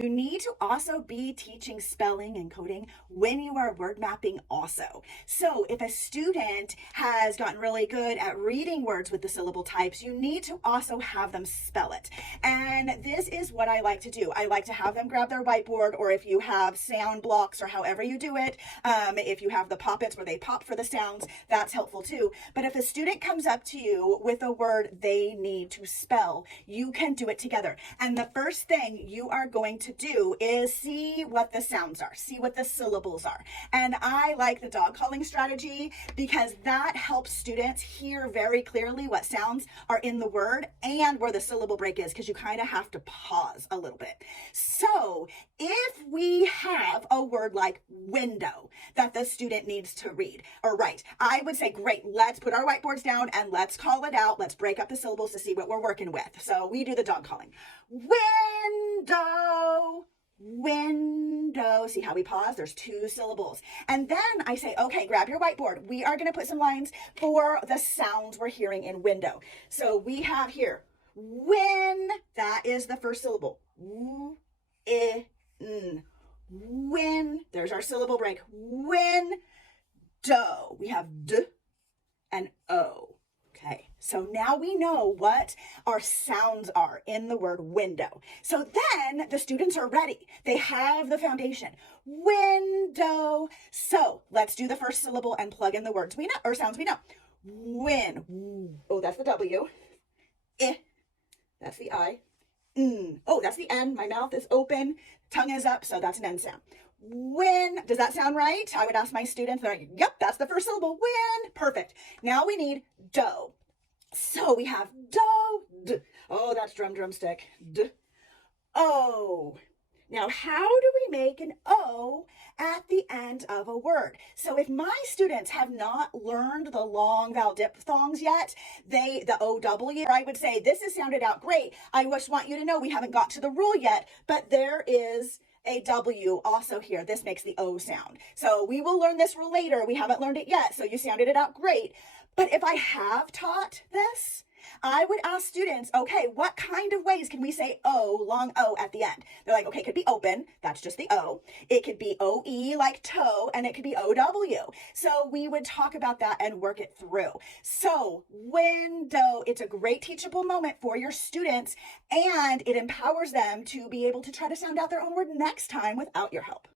You need to also be teaching spelling and coding when you are word mapping also. So if a student has gotten really good at reading words with the syllable types, you need to also have them spell it. And this is what I like to do. I like to have them grab their whiteboard, or if you have sound blocks or however you do it, if you have the pop-its where they pop for the sounds, that's helpful too. But if a student comes up to you with a word they need to spell, you can do it together. And the first thing you are going to do is see what the sounds are, see what the syllables are. And I like the dog calling strategy because that helps students hear very clearly what sounds are in the word and where the syllable break is, because you kind of have to pause a little bit. So if we have a word like window that the student needs to read or write, I would say, great, let's put our whiteboards down and let's call it out. Let's break up the syllables to see what we're working with. So we do the dog calling. Window, window. See how we pause? There's two syllables. And then I say, okay, grab your whiteboard. We are going to put some lines for the sounds we're hearing in window. So we have here, when, that is the first syllable. When, there's our syllable break. Window. We have D and O. Okay, so now we know what our sounds are in the word window. So then the students are ready. They have the foundation. Window. So let's do the first syllable and plug in the words we know, or sounds we know. Win. Oh, that's the W. I. That's the I. Oh, that's the N. My mouth is open. Tongue is up, so that's an N sound. When, does that sound right? I would ask my students, they're like, yep, that's the first syllable. When, perfect. Now we need do. So we have do, d. Oh, that's drumstick. D, O. Now, how do we make an O at the end of a word? So if my students have not learned the long vowel diphthongs yet, the OW, I would say, this has sounded out great. I just want you to know we haven't got to the rule yet, but there is a W also here. This makes the O sound. So we will learn this rule later. We haven't learned it yet, so you sounded it out great. But if I have taught this, I would ask students, okay, what kind of ways can we say O, long O at the end? They're like, okay, it could be open. That's just the O. It could be OE like toe, and it could be OW. So we would talk about that and work it through. So window, it's a great teachable moment for your students, and it empowers them to be able to try to sound out their own word next time without your help.